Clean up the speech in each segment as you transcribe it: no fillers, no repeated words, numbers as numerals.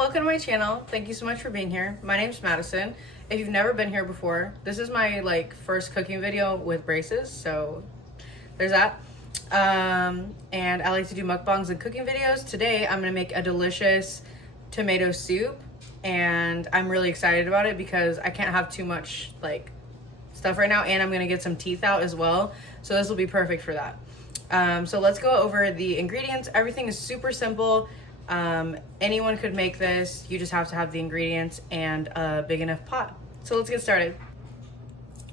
welcome to my channel. Thank you so much for being here. My name's Madison. If you've never been here before, this is my first cooking video with braces, so there's that. And I like to do mukbangs and cooking videos. Today I'm gonna make a delicious tomato soup, and I'm really excited about it because I can't have too much stuff right now, and I'm gonna get some teeth out as well, so this will be perfect for that. So let's go over the ingredients. Everything is super simple. Anyone could make this. You just have to have the ingredients and a big enough pot. So let's get started.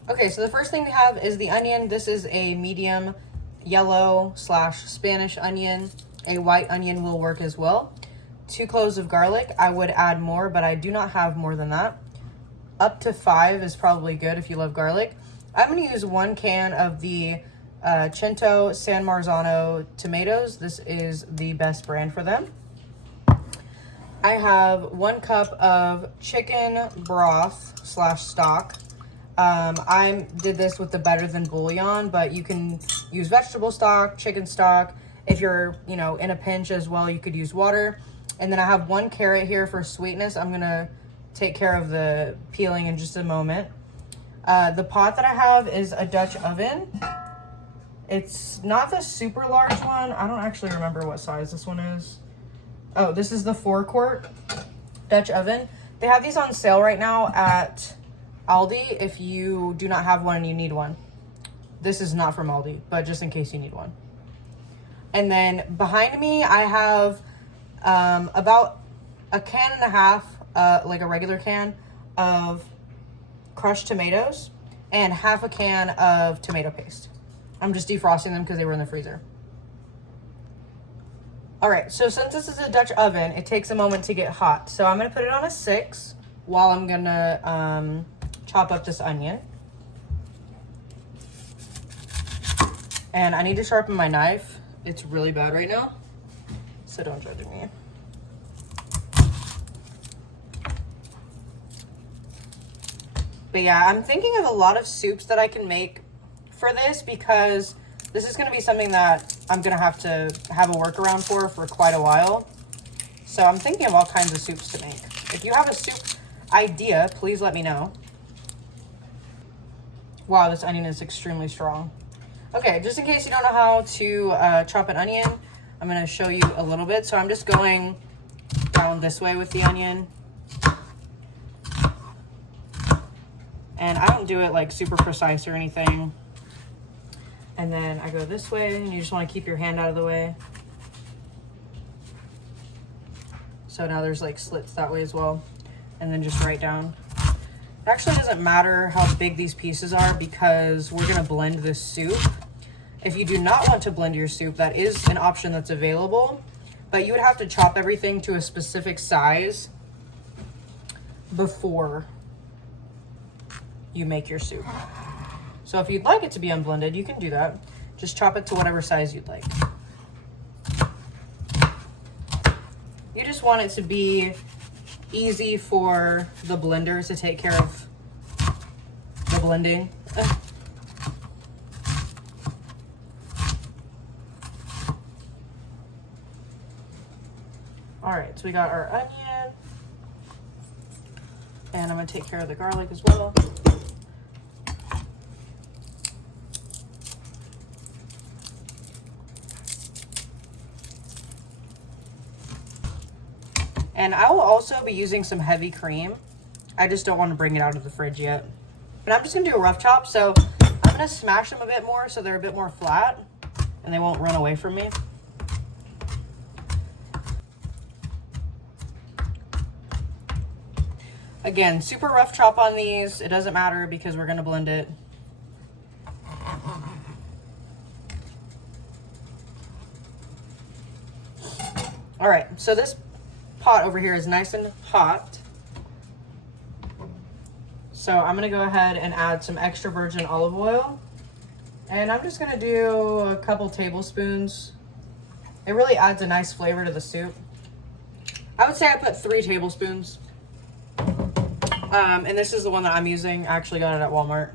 Okay, so the first thing we have is the onion. This is a medium yellow / Spanish onion. A white onion will work as well. 2 cloves of garlic. I would add more, but I do not have more than that. Up to 5 is probably good if you love garlic. I'm going to use 1 can of the Cento San Marzano tomatoes. This is the best brand for them. I have 1 cup of chicken broth / stock. I did this with the Better Than Bouillon, but you can use vegetable stock, chicken stock. If you're, in a pinch as well, you could use water. And then I have 1 carrot here for sweetness. I'm gonna take care of the peeling in just a moment. The pot that I have is a Dutch oven. It's not the super large one. I don't actually remember what size this one is. Oh, this is the 4-quart Dutch oven. They have these on sale right now at Aldi if you do not have one and you need one. This is not from Aldi, but just in case you need one. And then behind me, I have about a can and a half, like a regular can of crushed tomatoes and half a can of tomato paste. I'm just defrosting them because they were in the freezer. All right, so since this is a Dutch oven, it takes a moment to get hot. So I'm gonna put it on a 6 while I'm gonna chop up this onion. And I need to sharpen my knife. It's really bad right now, so don't judge me. But yeah, I'm thinking of a lot of soups that I can make for this because this is going to be something that I'm going to have a workaround for quite a while. So I'm thinking of all kinds of soups to make. If you have a soup idea, please let me know. Wow, this onion is extremely strong. Okay, just in case you don't know how to chop an onion, I'm going to show you a little bit. So I'm just going down this way with the onion. And I don't do it super precise or anything. And then I go this way, and you just want to keep your hand out of the way. So now there's slits that way as well. And then just right down. It actually doesn't matter how big these pieces are because we're gonna blend this soup. If you do not want to blend your soup, that is an option that's available, but you would have to chop everything to a specific size before you make your soup. So if you'd like it to be unblended, you can do that. Just chop it to whatever size you'd like. You just want it to be easy for the blender to take care of the blending. All right, so we got our onion. And I'm gonna take care of the garlic as well. And I will also be using some heavy cream. I just don't want to bring it out of the fridge yet. And I'm just gonna do a rough chop. So I'm gonna smash them a bit more so they're a bit more flat and they won't run away from me. Again, super rough chop on these. It doesn't matter because we're gonna blend it. All right, so this pot over here is nice and hot. So I'm gonna go ahead and add some extra virgin olive oil. And I'm just gonna do a couple tablespoons. It really adds a nice flavor to the soup. I would say I put 3 tablespoons. And this is the one that I'm using. I actually got it at Walmart.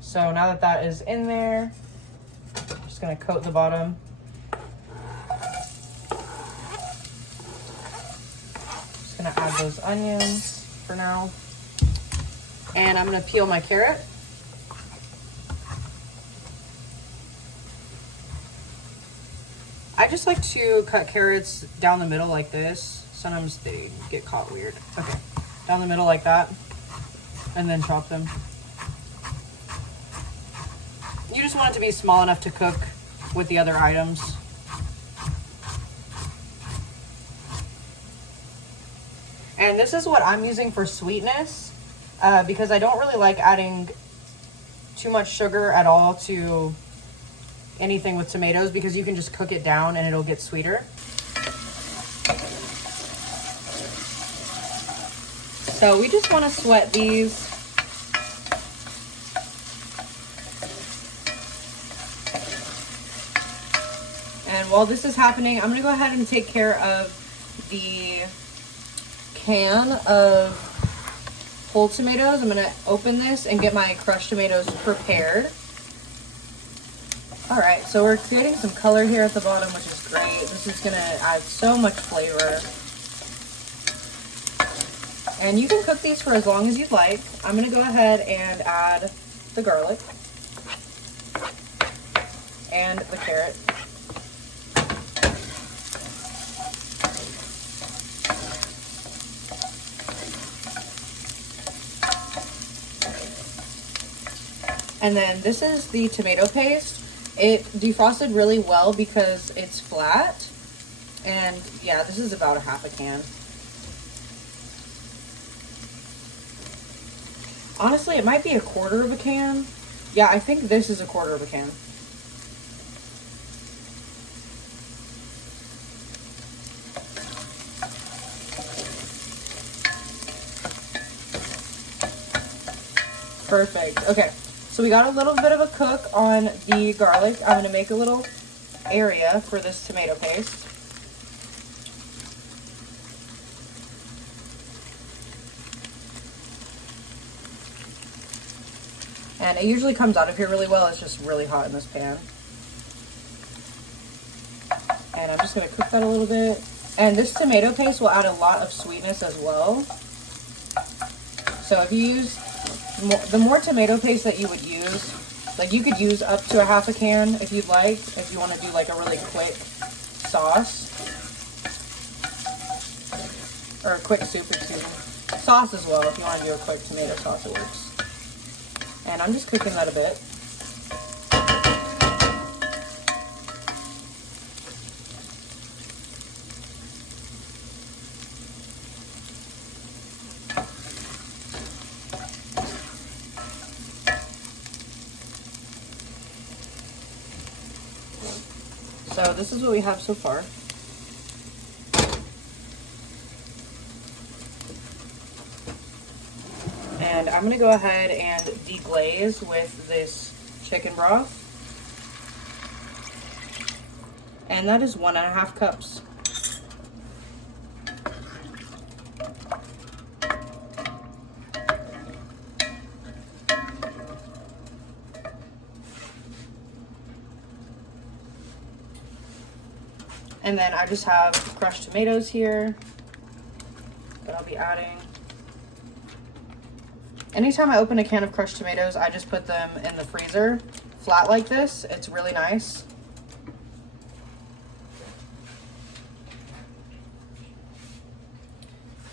So now that that is in there, I'm just gonna coat the bottom. gonna add those onions for now. And I'm gonna peel my carrot. I just like to cut carrots down the middle like this. Sometimes they get caught weird. Okay, down the middle like that, and then chop them. You just want it to be small enough to cook with the other items. And this is what I'm using for sweetness, because I don't really like adding too much sugar at all to anything with tomatoes, because you can just cook it down and it'll get sweeter. So we just want to sweat these. And while this is happening, I'm going to go ahead and take care of the can of whole tomatoes. I'm going to open this and get my crushed tomatoes prepared. All right, so we're creating some color here at the bottom, which is great. This is gonna add so much flavor. And you can cook these for as long as you'd like. I'm gonna go ahead and add the garlic and the carrot. And then this is the tomato paste. It defrosted really well because it's flat. And yeah, this is about a half a can. Honestly, it might be a quarter of a can. Yeah, I think this is a quarter of a can. Perfect. Okay. So we got a little bit of a cook on the garlic. I'm going to make a little area for this tomato paste. And it usually comes out of here really well. It's just really hot in this pan. And I'm just going to cook that a little bit. And this tomato paste will add a lot of sweetness as well. So if you use the more tomato paste that you would use, like you could use up to a half a can if you'd like, if you want to do like a really quick sauce or a quick soup, excuse me. Sauce as well, if you want to do a quick tomato sauce, it works. And I'm just cooking that a bit. So this is what we have so far. And I'm going to go ahead and deglaze with this chicken broth. And that is 1.5 cups. And then I just have crushed tomatoes here that I'll be adding. Anytime I open a can of crushed tomatoes, I just put them in the freezer, flat like this. It's really nice.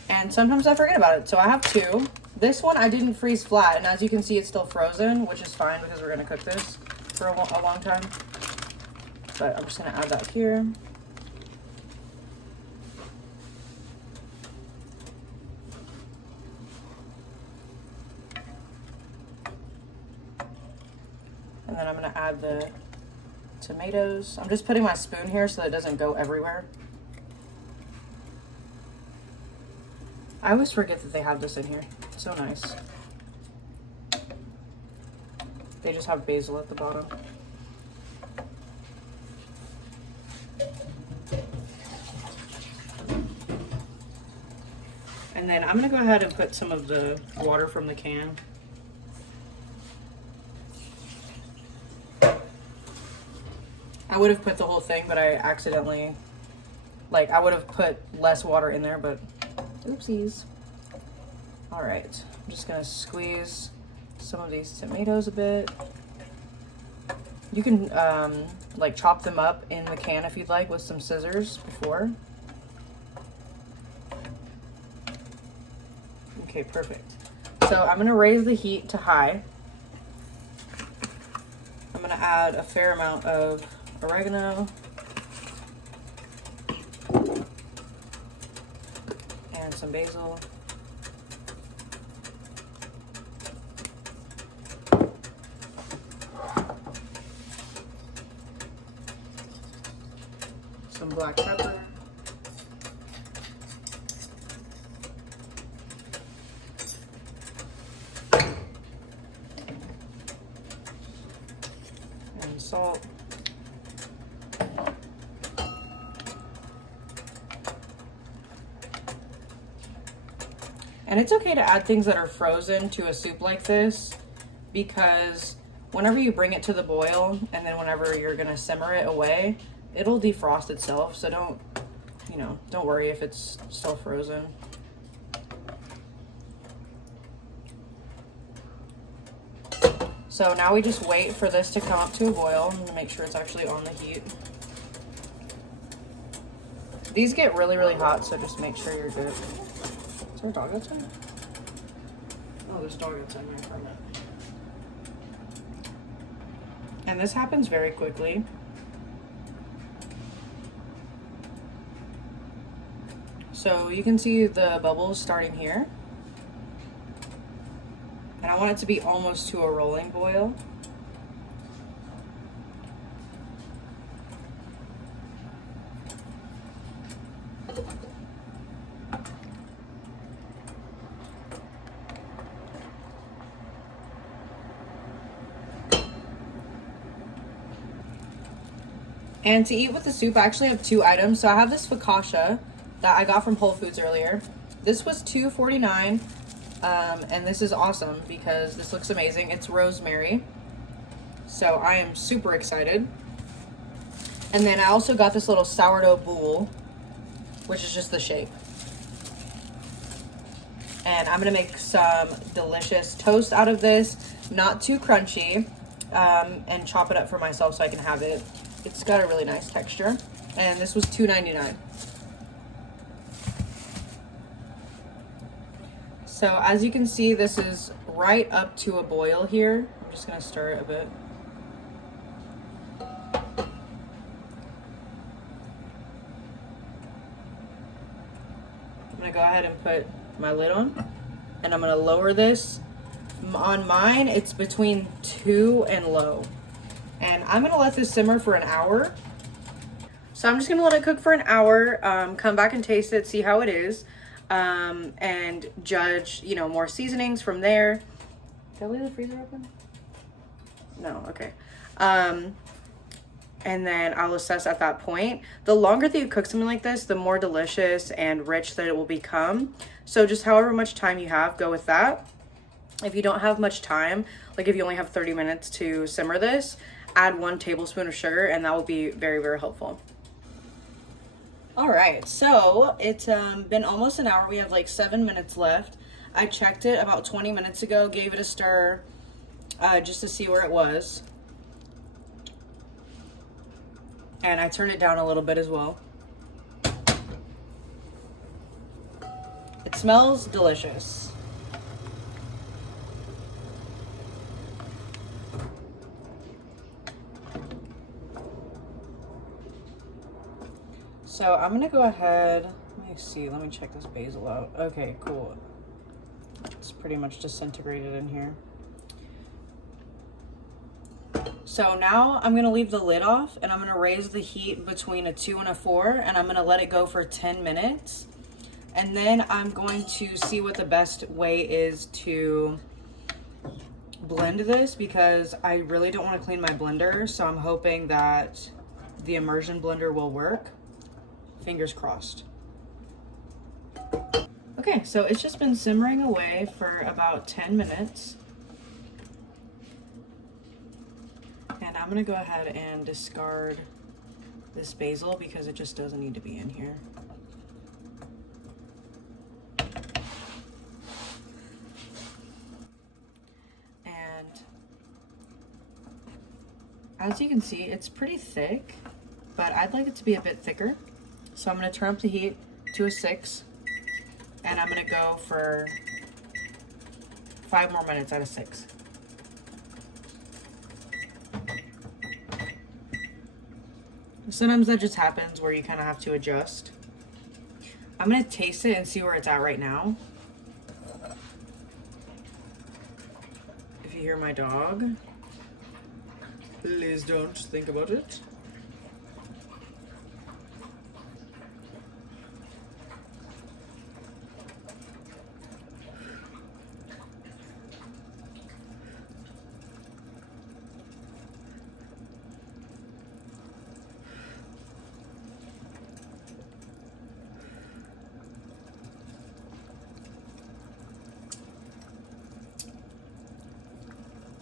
And sometimes I forget about it, so I have 2. This one I didn't freeze flat, and as you can see, it's still frozen, which is fine because we're gonna cook this for a long time. But I'm just gonna add that here. And then I'm going to add the tomatoes. I'm just putting my spoon here so that it doesn't go everywhere. I always forget that they have this in here. It's so nice. They just have basil at the bottom. And then I'm going to go ahead and put some of the water from the can. I would have put the whole thing, but I accidentally, I would have put less water in there, but Oopsies. All right, I'm just gonna squeeze some of these tomatoes a bit. You can like chop them up in the can if you'd like with some scissors before. Okay, perfect. So I'm gonna raise the heat to high. I'm gonna add a fair amount of oregano and some basil. Some black pepper. And salt. And it's okay to add things that are frozen to a soup like this, because whenever you bring it to the boil and then whenever you're gonna simmer it away, it'll defrost itself. So don't worry if it's still frozen. So now we just wait for this to come up to a boil and make sure it's actually on the heat. These get really, really hot, so just make sure you're good. Is there a dog outside? Oh, there's a dog outside my apartment. And this happens very quickly. So you can see the bubbles starting here. And I want it to be almost to a rolling boil. And to eat with the soup, I actually have two items. So I have this focaccia that I got from Whole Foods earlier. This was $2.49. And this is awesome because this looks amazing. It's rosemary. So I am super excited. And then I also got this little sourdough boule, which is just the shape. And I'm gonna make some delicious toast out of this, not too crunchy, and chop it up for myself so I can have it. It's got a really nice texture. And this was $2.99. So as you can see, this is right up to a boil here. I'm just gonna stir it a bit. I'm gonna go ahead and put my lid on, and I'm gonna lower this. On mine, it's between 2 and low. And I'm gonna let this simmer for an hour. So I'm just gonna let it cook for an hour, come back and taste it, see how it is. And judge, more seasonings from there. Did I leave the freezer open? No, okay. And then I'll assess at that point. The longer that you cook something like this, the more delicious and rich that it will become. So just however much time you have, go with that. If you don't have much time, like if you only have 30 minutes to simmer this, add 1 tablespoon of sugar, and that will be very, very helpful. All right, so it's been almost an hour. We have like 7 minutes left. I checked it about 20 minutes ago, gave it a stir just to see where it was. And I turned it down a little bit as well. It smells delicious. So I'm gonna go ahead, let me check this basil out. Okay, cool. It's pretty much disintegrated in here. So now I'm gonna leave the lid off, and I'm gonna raise the heat between a 2 and a 4, and I'm gonna let it go for 10 minutes. And then I'm going to see what the best way is to blend this, because I really don't wanna clean my blender. So I'm hoping that the immersion blender will work. Fingers crossed. Okay, so it's just been simmering away for about 10 minutes. And I'm gonna go ahead and discard this basil because it just doesn't need to be in here. As you can see, it's pretty thick, but I'd like it to be a bit thicker. So I'm gonna turn up the heat to a 6, and I'm gonna go for 5 more minutes out of 6. Sometimes that just happens where you kind of have to adjust. I'm gonna taste it and see where it's at right now. If you hear my dog, please don't think about it.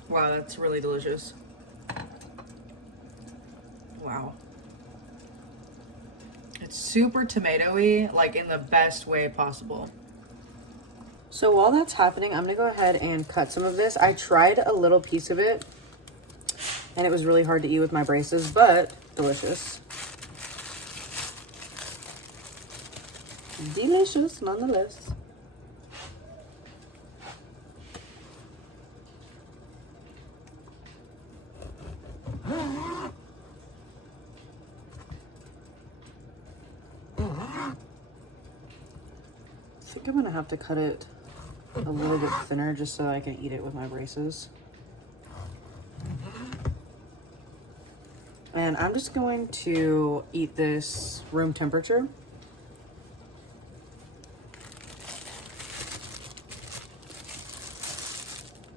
Wow, that's really delicious. Wow. It's super tomatoey, like in the best way possible. So while that's happening, I'm gonna go ahead and cut some of this. I tried a little piece of it, and it was really hard to eat with my braces, but delicious. Delicious, nonetheless. I think I'm gonna have to cut it a little bit thinner just so I can eat it with my braces. And I'm just going to eat this room temperature.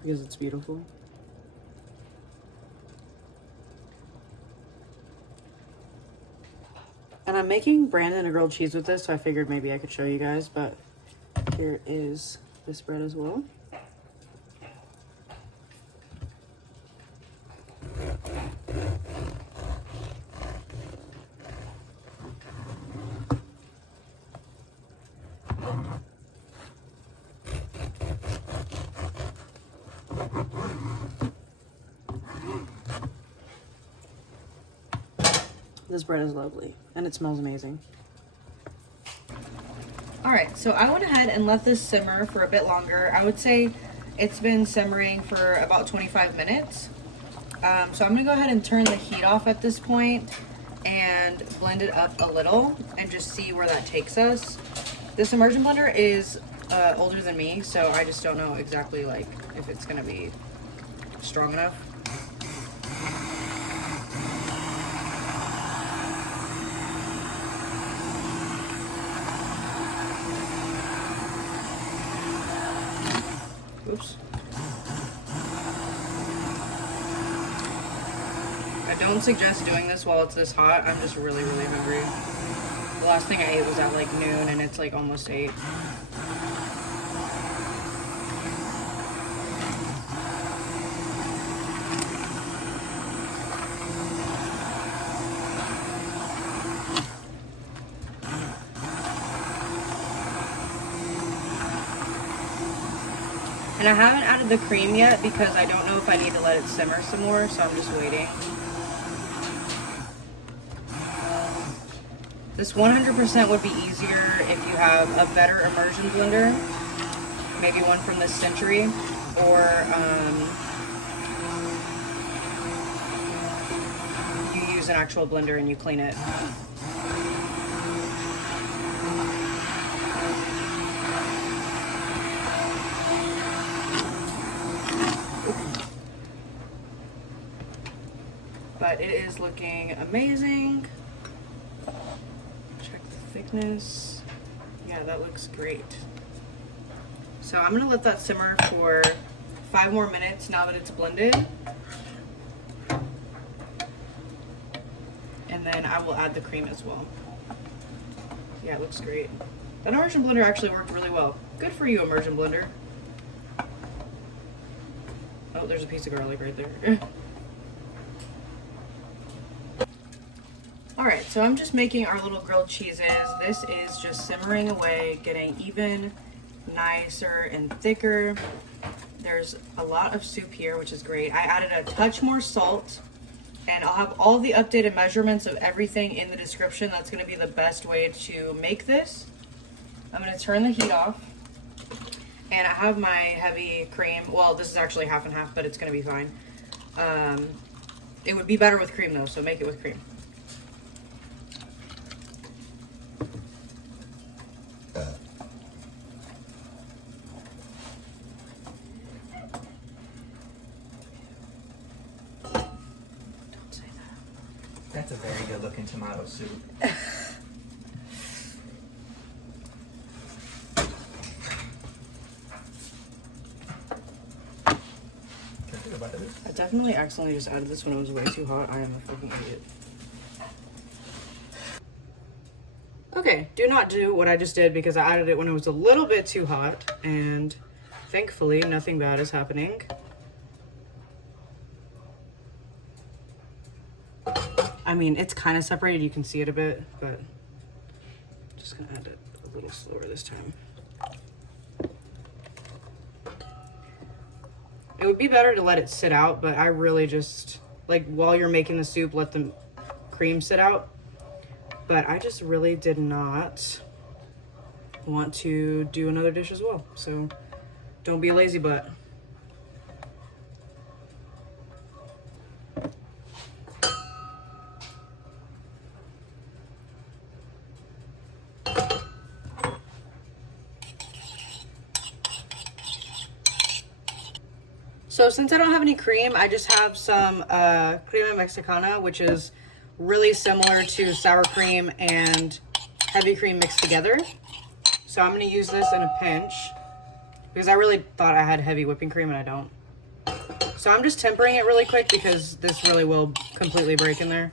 Because it's beautiful. And I'm making Brandon a grilled cheese with this, so I figured maybe I could show you guys, but here is this bread as well. This bread is lovely and it smells amazing. All right, so I went ahead and let this simmer for a bit longer. I would say it's been simmering for about 25 minutes. So I'm gonna go ahead and turn the heat off at this point and blend it up a little and just see where that takes us. This immersion blender is older than me, so I just don't know exactly like if it's gonna be strong enough. Oops. I don't suggest doing this while it's this hot. I'm just really, really hungry. The last thing I ate was at like noon and it's like almost 8. And I haven't added the cream yet because I don't know if I need to let it simmer some more, so I'm just waiting. This 100% would be easier if you have a better immersion blender, maybe one from this Century, or you use an actual blender and you clean it. But it is looking amazing. Check the thickness. Yeah, that looks great. So I'm gonna let that simmer for 5 more minutes now that it's blended. And then I will add the cream as well. Yeah, it looks great. That immersion blender actually worked really well. Good for you, immersion blender. Oh, there's a piece of garlic right there. Alright, so I'm just making our little grilled cheeses. This is just simmering away, getting even nicer and thicker. There's a lot of soup here, which is great. I added a touch more salt And I'll have all the updated measurements of everything in the description. That's gonna be the best way to make this. I'm gonna turn the heat off. And I have my heavy cream. Well, this is actually half and half, but it's gonna be fine. It would be better with cream though, so make it with cream. That's a very good looking tomato soup. I definitely accidentally just added this when it was way too hot. I am a freaking idiot. Okay, do not do what I just did because I added it when it was a little bit too hot, and thankfully nothing bad is happening. I mean, it's kind of separated, you can see it a bit, but I'm just gonna add it a little slower this time. It would be better to let it sit out, but I really just, like, while you're making the soup, let the cream sit out. But I just really did not want to do another dish as well. So don't be a lazy butt. So since I don't have any cream, I just have some crema mexicana, which is really similar to sour cream and heavy cream mixed together. So I'm gonna use this in a pinch because I really thought I had heavy whipping cream and I don't. So I'm just tempering it really quick because this really will completely break in there.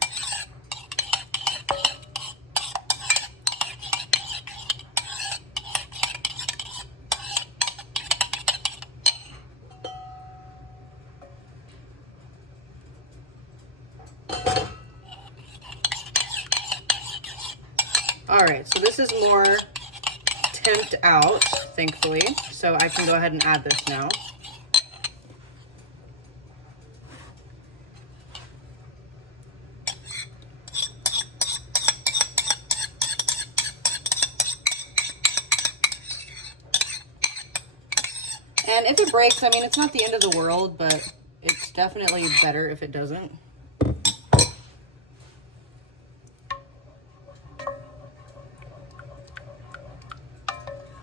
Alright, so this is more temped out, thankfully, so I can go ahead and add this now. And if it breaks, I mean, it's not the end of the world, but it's definitely better if it doesn't.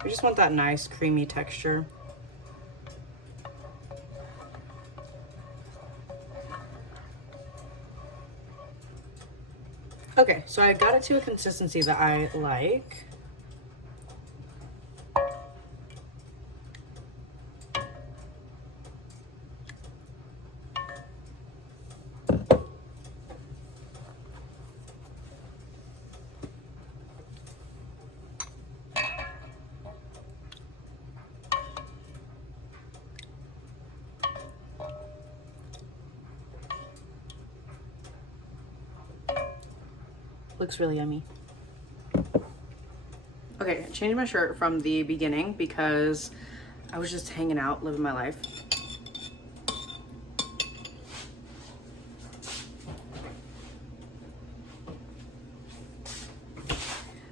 I just want that nice creamy texture. Okay, so I got it to a consistency that I like. Looks really yummy. Okay, I changed my shirt from the beginning because I was just hanging out, living my life.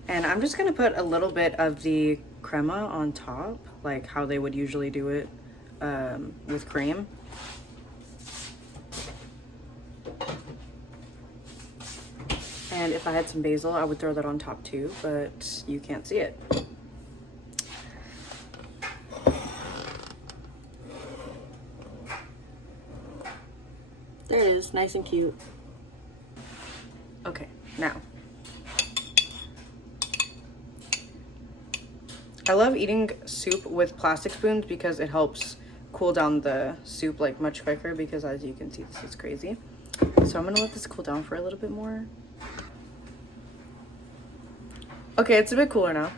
And I'm just gonna put a little bit of the crema on top, like how they would usually do it with cream. And if I had some basil, I would throw that on top too, but you can't see it. There it is, nice and cute. Okay, now. I love eating soup with plastic spoons because it helps cool down the soup like much quicker, because as you can see, this is crazy. So I'm gonna let this cool down for a little bit more. Okay, it's a bit cooler now.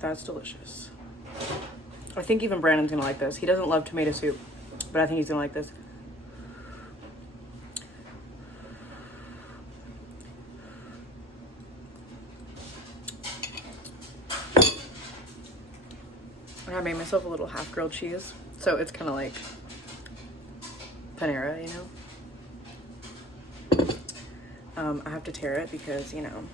That's delicious. I think even Brandon's gonna like this. He doesn't love tomato soup, but I think he's gonna like this. And I made myself a little half grilled cheese. So it's kind of like Panera, you know? I have to tear it because, you know.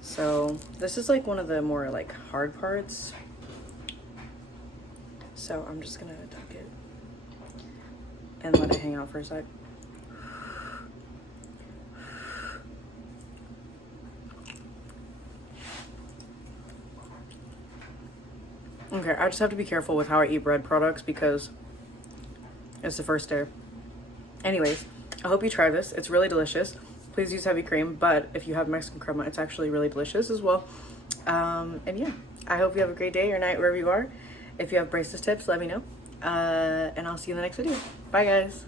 So this is like one of the more like hard parts. So I'm just gonna dunk it and let it hang out for a sec. Okay, I just have to be careful with how I eat bread products because it's the first day. Anyways, I hope you try this. It's really delicious. Please use heavy cream, but if you have Mexican crema, it's actually really delicious as well. And yeah, I hope you have a great day or night wherever you are. If you have braces tips, let me know. And I'll see you in the next video. Bye, guys.